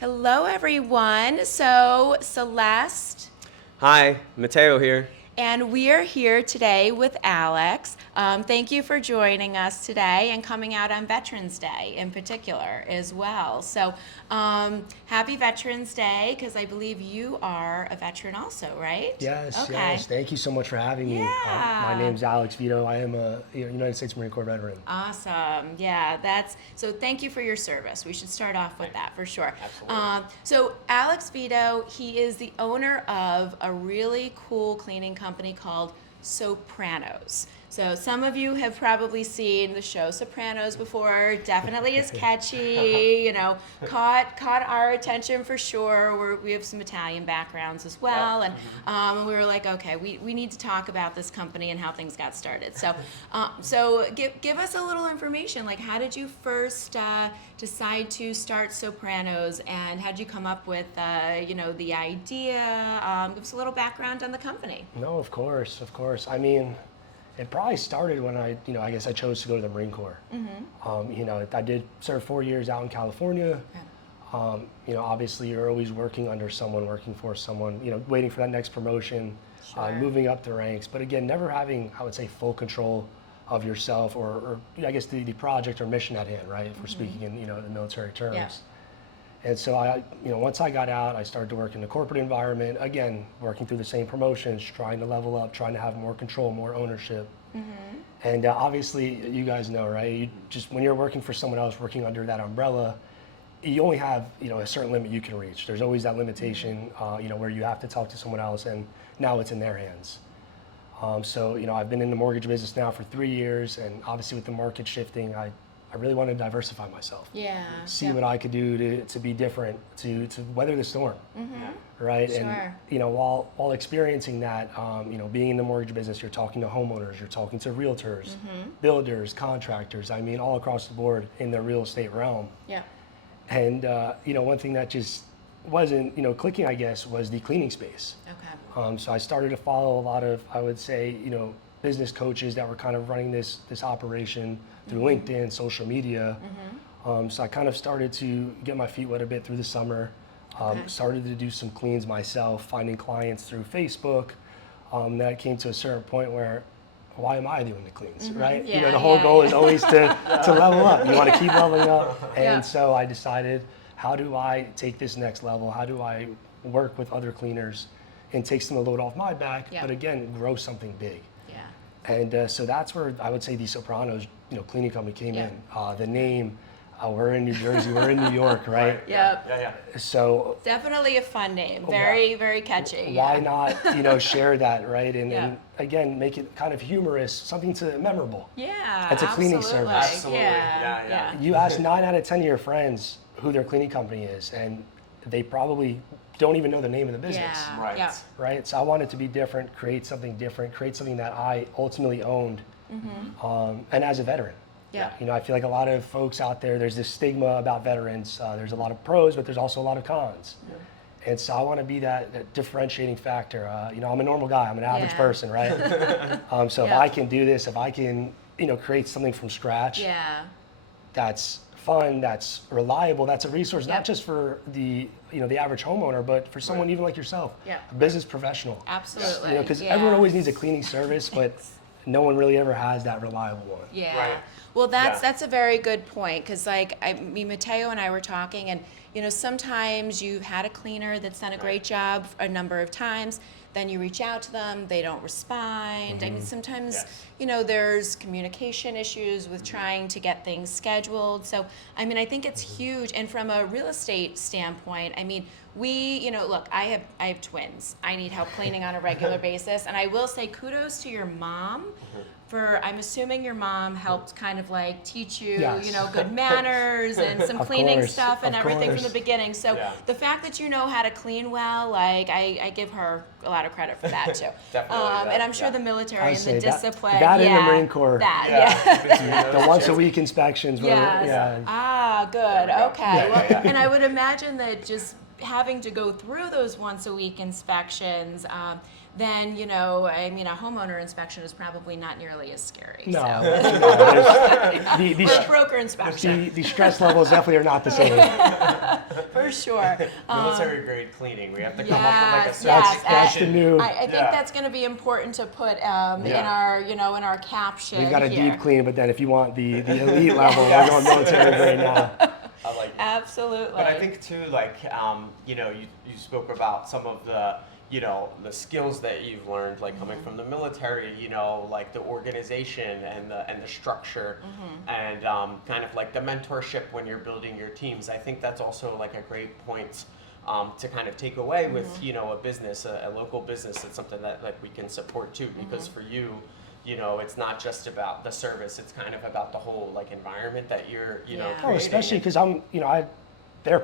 Hello, everyone. So, Celeste, Hi, Mateo here. and we are here today with Alex. Thank you for joining us today and coming out on Veterans Day in particular as well. So, happy Veterans Day, because I believe you are a veteran also, right? Yes, Okay. yes. Thank you so much for having me. Yeah. My name's Alex Vito. I am a United States Marine Corp veteran. Awesome. Yeah, so thank you for your service. We should start off with that for sure. Absolutely. So Alex Vito, he is the owner of a really cool cleaning company called Soapranos. So some of you have probably seen the show Sopranos before. Definitely is catchy, caught our attention for sure. We have some Italian backgrounds as well, and we were like, okay, we need to talk about this company and how things got started. So give us a little information. Like, how did you first decide to start Sopranos, and how did you come up with the idea? Give us a little background on the company. No, of course. I mean, it probably started when I guess I chose to go to the Marine Corps. I did serve 4 years out in California. Obviously you're always working under someone, working for someone, waiting for that next promotion, Sure. moving up the ranks. But again, never having, I would say, full control of yourself or I guess the project or mission at hand, right? If we're speaking in, the military terms. Yeah. And so once I got out, I started to work in the corporate environment, again, working through the same promotions, trying to level up, trying to have more control, more ownership. And obviously, you guys know, right? When you're working for someone else, working under that umbrella, you only have, a certain limit you can reach. There's always that limitation, where you have to talk to someone else, and now it's in their hands. I've been in the mortgage business now for 3 years, and obviously with the market shifting, I really want to diversify myself. Yeah. See what I could do to be different, to weather the storm, right? Sure. And while experiencing that, being in the mortgage business, you're talking to homeowners, you're talking to realtors, builders, contractors. I mean, all across the board in the real estate realm. Yeah. And one thing that just wasn't clicking, I guess, was the cleaning space. Okay. So I started to follow a lot of, I would say, business coaches that were kind of running this operation through LinkedIn, social media. So I kind of started to get my feet wet a bit through the summer. Started to do some cleans myself, finding clients through Facebook. That came to a certain point where, why am I doing the cleans, right? Yeah, the whole goal is always to level up. You want to keep leveling up. And Yeah. so I decided, how do I take this next level? How do I work with other cleaners and take some of the load off my back, Yeah. but again, grow something big? Yeah. And so that's where I would say the Sopranos, cleaning company came Yeah. in. The name, we're in New Jersey, we're in New York, right? Yep. Yeah. So Definitely a fun name. Very, very catchy. why Yeah. not, share that, right? And, Yeah. and again, make it kind of humorous, something memorable. Yeah. It's a cleaning absolutely. service. Absolutely. Yeah. Yeah. You ask 9 out of 10 of your friends who their cleaning company is, and they probably don't even know the name of the business. Yeah. Right. Yeah. Right? So I wanted to be different, create something that I ultimately owned, and as a veteran. Yeah. I feel like a lot of folks out there, there's this stigma about veterans. There's a lot of pros, but there's also a lot of cons. And so I want to be that differentiating factor. I'm a normal guy. I'm an average Yeah. person, right? So if Yeah. I can do this, if I can, create something from scratch, Yeah. that's fun, that's reliable, that's a resource, Yep. not just for the average homeowner, but for someone even like yourself, Yeah. a business professional. Absolutely. Because Yeah. everyone always needs a cleaning service, but no one really ever has that reliable one. Yeah. Right. Well, that's Yeah. that's a very good point, because Mateo and I were talking, and sometimes you had a cleaner that's done a great job a number of times. Then you reach out to them, they don't respond. I mean, sometimes there's communication issues with trying to get things scheduled. So I mean, I think it's huge. And from a real estate standpoint, I mean, look, I have twins. I need help cleaning on a regular basis, and I will say kudos to your mom. I'm assuming your mom helped kind of like teach you, Yes. good manners and some Of cleaning course, stuff and of everything from course. the beginning. So Yeah. the fact that you know how to clean well, like I give her a lot of credit for that too. Definitely, And I'm sure yeah. the military I and say the that- discipline. that and the yeah, Marine Corps. That, Yeah. The once a week inspections were, Yes. yeah. Ah, good. There we go. Okay. Yeah, Well, yeah. and I would imagine that just having to go through those once a week inspections, then, you know, I mean, a homeowner inspection is probably not nearly as scary. No. So. Or a broker inspection. The stress levels definitely are not the same. For sure. Military grade cleaning. We have to come up with like a yes, That's the new. I think that's going to be important to put in our, you know, in our caption. We've got a here. deep clean, but then if you want the elite level, we're going military grade now. I like it. Absolutely. But I think too, like, you know, you spoke about some of the, you know, the skills that you've learned, like coming from the military, you know, like the organization and the structure, and kind of like the mentorship when you're building your teams. I think that's also like a great point to kind of take away with, you know, a business, a local business. It's something that like we can support too, because for you, you know, it's not just about the service. It's kind of about the whole like environment that you're, you know, Yeah. Oh, especially because I'm, you know,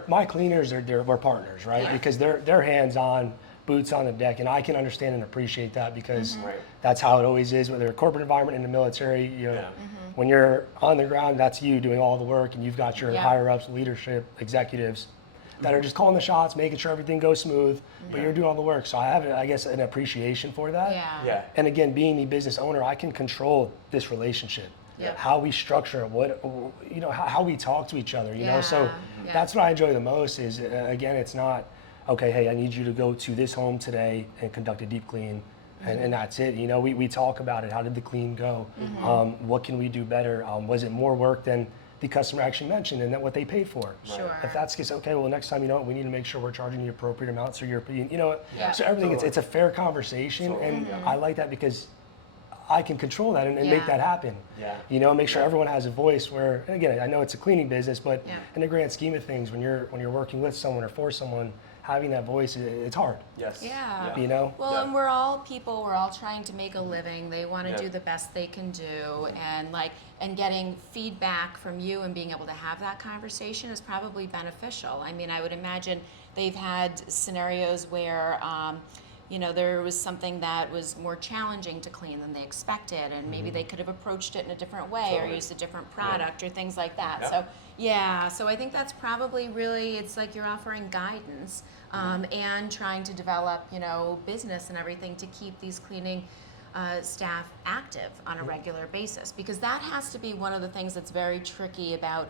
my cleaners we're partners, right? Yeah. Because they're hands on, boots on the deck, and I can understand and appreciate that because Right. that's how it always is, whether a corporate environment in the military. You know, Yeah. when you're on the ground, that's you doing all the work, and you've got your Yeah. higher ups, leadership, executives that are just calling the shots, making sure everything goes smooth, but you're doing all the work. So I have, I guess, an appreciation for that. Yeah. Yeah. And again, being the business owner, I can control this relationship. Yeah. How we structure it, what, you know, how we talk to each other, you know? So Yeah. that's what I enjoy the most is, again, it's not, okay, hey, I need you to go to this home today and conduct a deep clean, and that's it. You know, we talk about it. How did the clean go? What can we do better? Was it more work than the customer actually mentioned and then what they paid for? Sure. If that's the case, okay, well, next time, you know what, we need to make sure we're charging the appropriate amount so you're, you know, Yeah. so everything, it's a fair conversation, and I like that because I can control that and make that happen. Yeah. You know, make sure everyone has a voice where, and again, I know it's a cleaning business, but Yeah. in the grand scheme of things, when you're working with someone or for someone, having that voice, it's hard, Yes. Yeah. you know? Well, Yeah. and we're all people. We're all trying to make a living. They want to Yeah. do the best they can do, and getting feedback from you and being able to have that conversation is probably beneficial. I mean, I would imagine they've had scenarios where. You know, there was something that was more challenging to clean than they expected, and maybe they could have approached it in a different way or Totally. used a different product or things like that. Yeah. So I think that's probably really, it's like you're offering guidance and trying to develop, you know, business and everything to keep these cleaning staff active on a regular basis, because that has to be one of the things that's very tricky about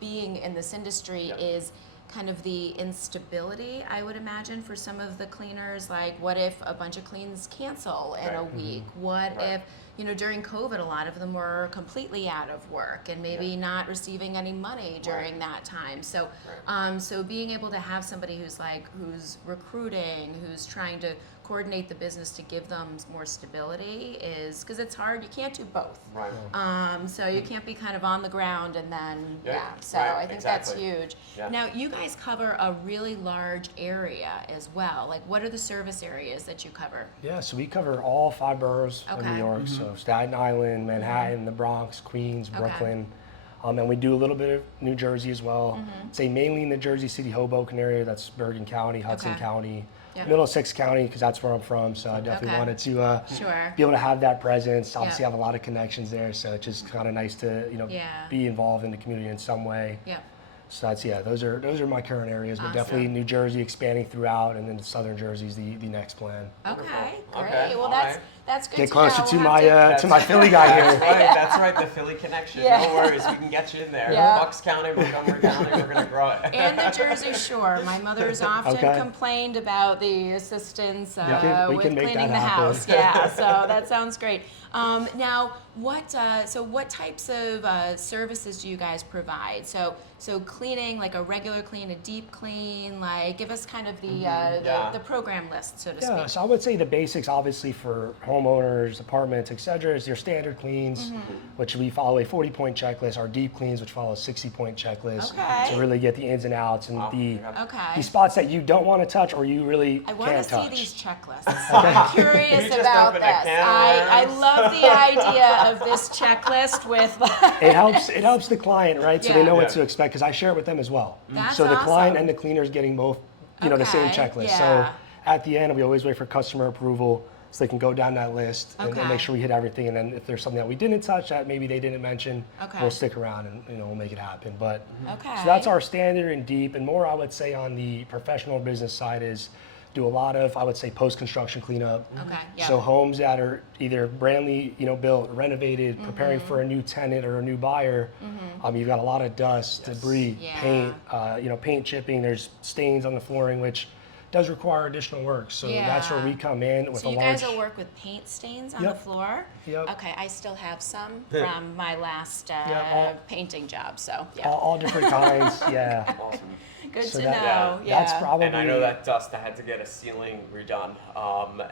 being in this industry is kind of the instability, I would imagine, for some of the cleaners. Like, what if a bunch of cleans cancel in a week? What if, you know, during COVID, a lot of them were completely out of work and maybe not receiving any money during that time. So, so being able to have somebody who's recruiting, who's trying to coordinate the business to give them more stability is, because it's hard. You can't do both. Right. So you can't be kind of on the ground and then, So right, I think exactly. that's huge. Yeah. Now, you guys cover a really large area as well. Like, what are the service areas that you cover? Yeah, so we cover all 5 boroughs of Okay. New York, so Staten Island, Manhattan, the Bronx, Queens, Okay. Brooklyn. And we do a little bit of New Jersey as well. Say mainly in the Jersey City, Hoboken area, that's Bergen County, Hudson Okay. County, Yep. Middlesex County, because that's where I'm from, so I definitely Okay. wanted to Sure. be able to have that presence. Obviously Yep. have a lot of connections there, so it's just kind of nice to, you know, Yeah. be involved in the community in some way. Yep. So that's, those are my current areas, but definitely Awesome. New Jersey expanding throughout, and then Southern Jersey is the next plan. Okay, Wonderful. great. Okay, Well, all that's right. that's good Get to closer know. to We'll my have to my Philly guy That's here. right. That's right. The Philly connection. Yeah. No worries. We can get you in there. Yeah. Bucks County, Montgomery County. We're gonna grow it. and the Jersey Shore. My mother's often Okay. complained about the assistance We can with make cleaning that the happen. house. Yeah, so that sounds great. Now, what types of services do you guys provide? So cleaning, like a regular clean, a deep clean. Like, give us kind of the program list, so to Yeah, speak. so I would say the basics, obviously, for homeowners, apartments, et cetera, is your standard cleans, which we follow a 40-point checklist. Our deep cleans, which follow a 60-point checklist, Okay. to really get the ins and outs and the Okay. spots that you don't want to touch or you really I want to can't see touch. these checklists. I'm curious You just about opened a this. can of I worms. love the idea of this checklist with. It helps the client, right? So they Yeah. know what Yeah. to expect, because I share it with them as well. That's so the client awesome. and the cleaner is getting both, the same Okay, checklist. yeah. So at the end, we always wait for customer approval. so they can go down that list and Okay. make sure we hit everything. And then if there's something that we didn't touch that maybe they didn't mention, Okay. we'll stick around and we'll make it happen. But Okay. so that's our standard and deep. And more I would say on the professional business side is do a lot of, I would say, post-construction cleanup. Okay. Yeah. So homes that are either brandly, built, renovated, preparing for a new tenant or a new buyer, you've got a lot of dust, debris, Yeah. paint, paint chipping. There's stains on the flooring, which does require additional work. So that's where we come in with So a you large. guys will work with paint stains on Yep. the floor? Yep. Okay, I still have some from my last painting job, so yeah. all different kinds, yeah. Awesome. Good So to that- know. Yeah. That's probably. And I know that dust, I had to get a ceiling redone,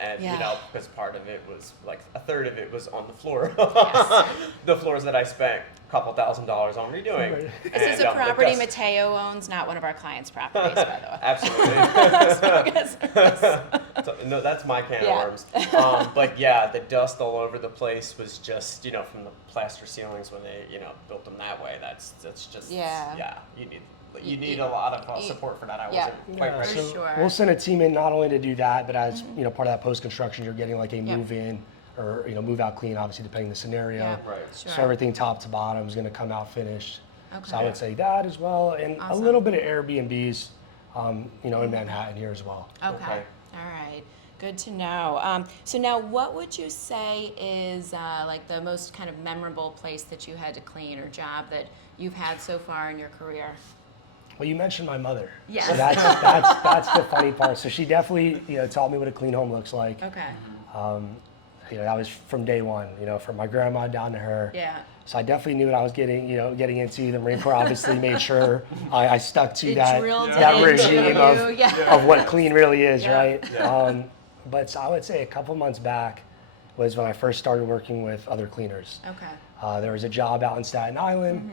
and Yeah. because part of it was like a third of it was on the floor. Yes. The floors that I spent a couple $1,000s on redoing. Right. This is a the property dust- Mateo owns, not one of our clients' properties, by the way. Absolutely. So, So, no, that's my can Yeah. of worms. But yeah, the dust all over the place was just, from the plaster ceilings when they, built them that way. That's just, Yeah. You need a lot of support for that. I Yeah. wasn't quite Yeah, ready. For so sure. we'll send a team in not only to do that, but as part of that post-construction, you're getting like a Yep. move-in or move out clean, obviously depending on the scenario. Yeah. Right. Sure. So everything top to bottom is going to come out finished. So I Okay. would say that as well, and Awesome. a little bit of Airbnbs, in Manhattan here as well. Okay. Okay. All right. Good to know. So now, what would you say is like the most kind of memorable place that you had to clean or job that you've had so far in your career? Well, you mentioned my mother. Yes. So that's the funny part. So she definitely taught me what a clean home looks like. Okay. That was from day one. From my grandma down to her. Yeah. So I definitely knew what I was getting into. The Marine Corp obviously made sure I stuck to It that drilled that it into regime you. of, Yeah. of what clean really is, Yeah. right? Yeah. But so I would say a couple months back was when I first started working with other cleaners. Okay. There was a job out in Staten Island,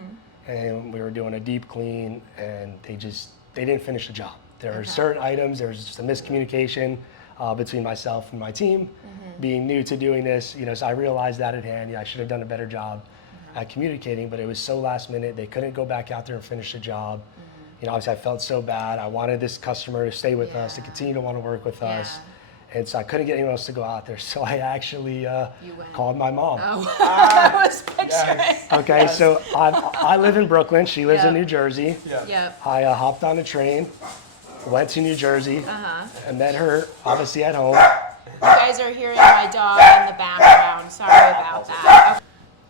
and we were doing a deep clean, and they didn't finish the job. There were certain items. There was just a miscommunication between myself and my team. Being new to doing this, so I realized that at hand. I should have done a better job at communicating, but it was so last minute. They couldn't go back out there and finish the job. Obviously I felt so bad. I wanted this customer to stay with us, to continue to want to work with us. And so I couldn't get anyone else to go out there. So I actually called my mom. Oh, I was picturing. Okay, so I live in Brooklyn. She lives in Yep. New Jersey. Yep. I hopped on a train, went to New Jersey, and met her obviously at home. You guys are hearing my dog in the background. Sorry about that.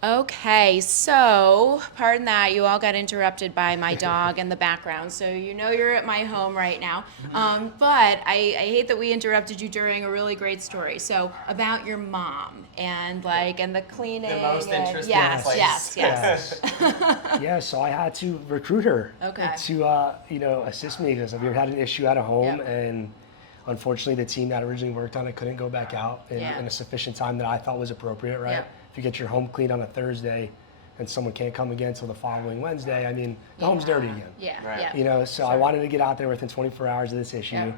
Okay, so pardon that. You all got interrupted by my dog in the background. So you're at my home right now. But I hate that we interrupted you during a really great story. So about your mom and the cleaning. The most and- interesting yes, place. yes. Yeah, so I had to recruit her Okay. to assist me because we had an issue at a home, Yep. and unfortunately the team that originally worked on it couldn't go back out in a sufficient time that I thought was appropriate, right? Yep. If you get your home cleaned on a Thursday and someone can't come again until the following Wednesday, I mean, the home's dirty again. Yeah, Right. yeah. So I wanted to get out there within 24 hours of this issue. Yep.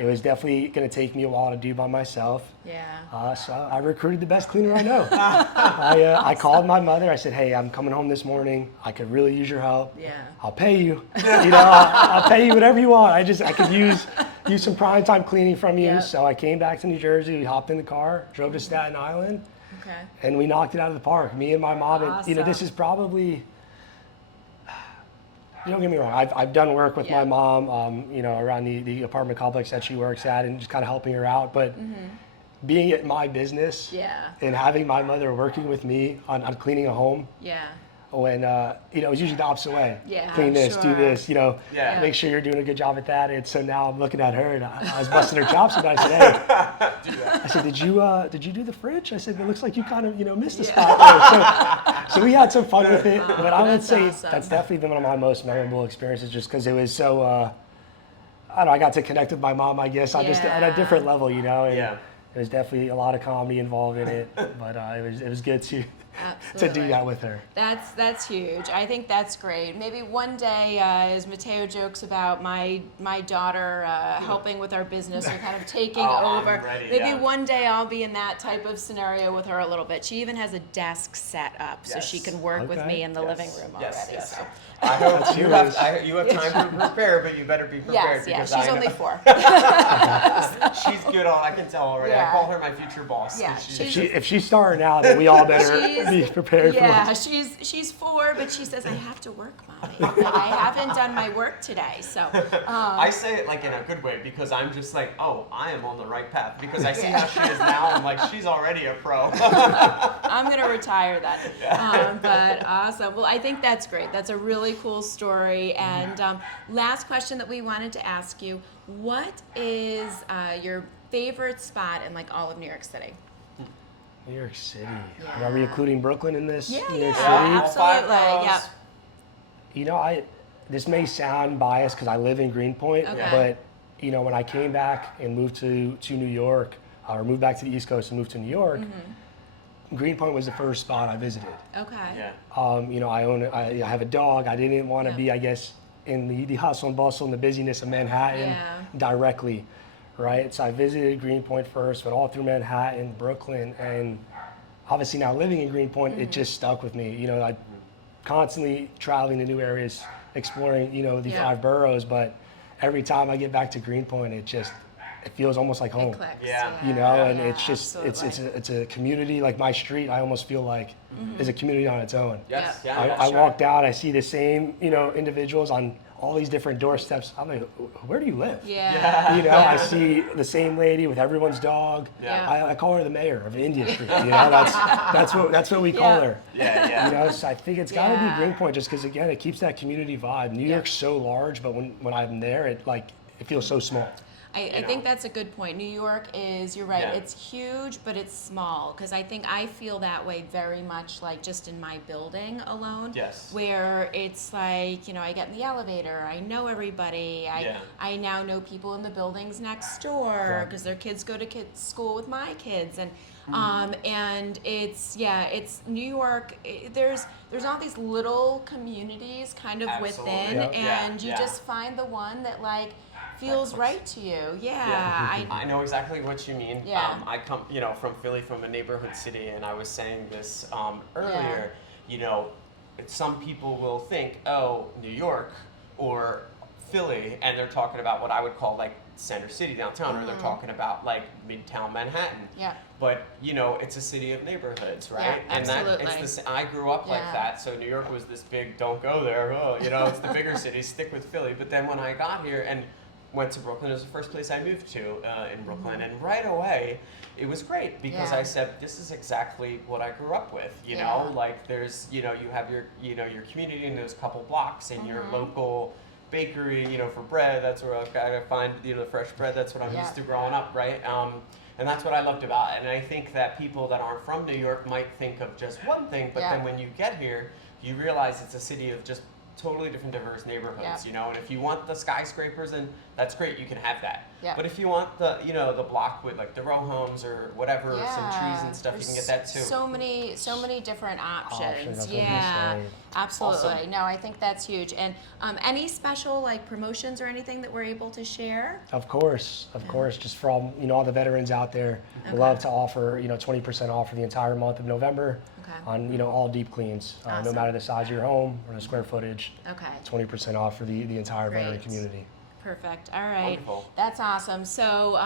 It was definitely going to take me a while to do by myself. Yeah. So I recruited the best cleaner I know. I called my mother. I said, "Hey, I'm coming home this morning. I could really use your help. Yeah. I'll pay you. I'll pay you whatever you want. I could use some prime time cleaning from you." Yeah. So I came back to New Jersey. We hopped in the car, drove to Staten Island, Okay. and we knocked it out of the park. Me and my mom. And, Awesome. this is probably. Don't get me wrong. I've done work with my mom, around the apartment complex that she works at, and just kind of helping her out. But being at my business, Yeah. and having my mother working with me on cleaning a home, Yeah. when it was usually the opposite way. Yeah, Clean this, sure. do this, Yeah. make sure you're doing a good job at that. And so now I'm looking at her, and I was busting her chops, and I said, "Hey," I said, "Did you do the fridge?" I said, "It looks like you kind of missed a spot there." So we had some fun with it, but I would That's say awesome. that's definitely been one of my most memorable experiences, just because it was so. I don't know. I got to connect with my mom, I guess, just at a different level, and Yeah. There's definitely a lot of comedy involved in it, but it was good to to do that with her. That's huge. I think that's great. Maybe one day, as Mateo jokes about my daughter helping with our business or kind of taking over. I'm ready, Maybe yeah. one day I'll be in that type of scenario with her a little bit. She even has a desk set up so she Yes. can work with Okay. me in the living room Yes, already. yes. So. I hope That's you yours. you have time to prepare, but you better be prepared. Yes, because she's I only know- 4. She's good on. I can tell already. Yeah. I call her my future boss. Yeah, She's If she's starting out, then we all better She's- be prepared Yeah, for it. she's 4, but she says, I have to work, Mommy. I haven't done my work today. So, I say it like in a good way because I'm just like, oh, I am on the right path because I see how she is now. I'm like, she's already a pro. I'm going to retire then. But awesome. Well, I think that's great. That's a really cool story. And last question that we wanted to ask you, what is your favorite spot in like all of New York City? New York City. Yeah. Are we including Brooklyn in this? Yeah, New York yeah, City? absolutely. Yeah. You know, this may sound biased because I live in Greenpoint, Okay. but you know, when I came back and moved to New York, or moved back to the East Coast and moved to New York, Greenpoint was the first spot I visited. Okay. Yeah. You know, I have a dog. I didn't want to Yeah. be, I guess, in the hustle and bustle and the busyness of Manhattan Yeah. directly, right? So I visited Greenpoint first, went all through Manhattan, Brooklyn, and obviously now living in Greenpoint, it just stuck with me. You know, I constantly traveling to new areas, exploring, you know, the Yeah. 5 boroughs, but every time I get back to Greenpoint, it feels almost like home. It clicks. Yeah. You know, and Yeah, it's just absolutely. it's a community. Like my street, I almost feel like is a community on its own. Yes. Yeah. Yeah. I sure. walked out, I see the same, you know, individuals on all these different doorsteps. I'm like, where do you live? Yeah. You know, I see the same lady with everyone's dog. Yeah. I call her the mayor of Indian Street. You know, that's what we call Yeah. her. Yeah. Yeah. You know, so I think it's got to Yeah. be Greenpoint just because again, it keeps that community vibe. New York's so large, but when I'm there, it feels so small. I think that's a good point. New York is, you're right, Yeah. it's huge, but it's small. Because I think I feel that way very much like just in my building alone. Yes. Where it's like, you know, I get in the elevator, I know everybody. Yeah. I now know people in the buildings next door Yeah. because their kids go to school with my kids. And Mm-hmm. and it's New York. There's all these little communities kind of Absolutely. within, Yeah. and you Yeah. just find the one that like feels clicks. right to you. Yeah. Yeah. I know exactly what you mean. Yeah. I come, you know, from Philly, from a neighborhood city, and I was saying this earlier. You know, some people will think, oh, New York or Philly, and they're talking about what I would call like Center City downtown, or they're talking about like Midtown Manhattan. Yeah. But you know, it's a city of neighborhoods, right? Yeah, and absolutely. that it's I grew up like Yeah. that, so New York was this big, don't go there. Oh, you know, it's the bigger cities, stick with Philly. But then when I got here and went to Brooklyn, it was the first place I moved to in Brooklyn, and right away it was great because Yeah. I said this is exactly what I grew up with. You Yeah. know, like there's, you know, you have your, you know, your community in those couple blocks and your local bakery, you know, for bread. That's where I've got to find, you know, the fresh bread. That's what I'm Yeah. used to growing up, right? And that's what I loved about it. And I think that people that aren't from New York might think of just one thing, but Yeah. then when you get here, you realize it's a city of just totally different, diverse neighborhoods. Yeah. You know, and if you want the skyscrapers, and that's great, you can have that. Yeah. But if you want the, you know, the block with like the row homes or whatever, some trees and stuff, you can get that too. So many different options. that's what we Yeah, say. absolutely. Awesome. No, I think that's huge. And any special like promotions or anything that we're able to share? Of course, just from, you know, all the veterans out there, we love to offer, you know, 20% off for the entire month of November Okay. on, you know, all deep cleans, no Awesome. matter the size of your home or the square footage, Okay. 20% off for the entire veteran Great. community. Perfect. All right. Wonderful. That's awesome. So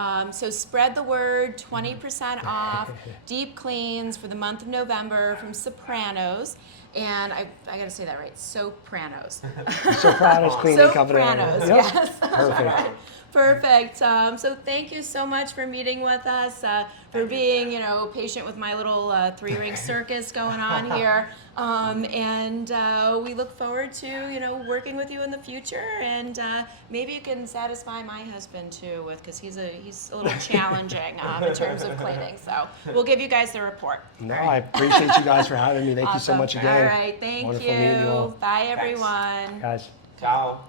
spread the word, 20% off deep cleans for the month of November from Soapranos. And I got to say that right, Soapranos. Soapranos Cleaning Co. Soapranos, Yep. yes. Perfect. Perfect. So thank you so much for meeting with us, for being, you know, patient with my little three-ring circus going on here. And we look forward to, you know, working with you in the future. And maybe you can satisfy my husband too, because he's a little challenging in terms of cleaning. So we'll give you guys the report. No, I appreciate you guys for having me. Thank you so Awesome. much again. All right. Thank Wonderful meeting you all. Bye, everyone. Guys. Ciao.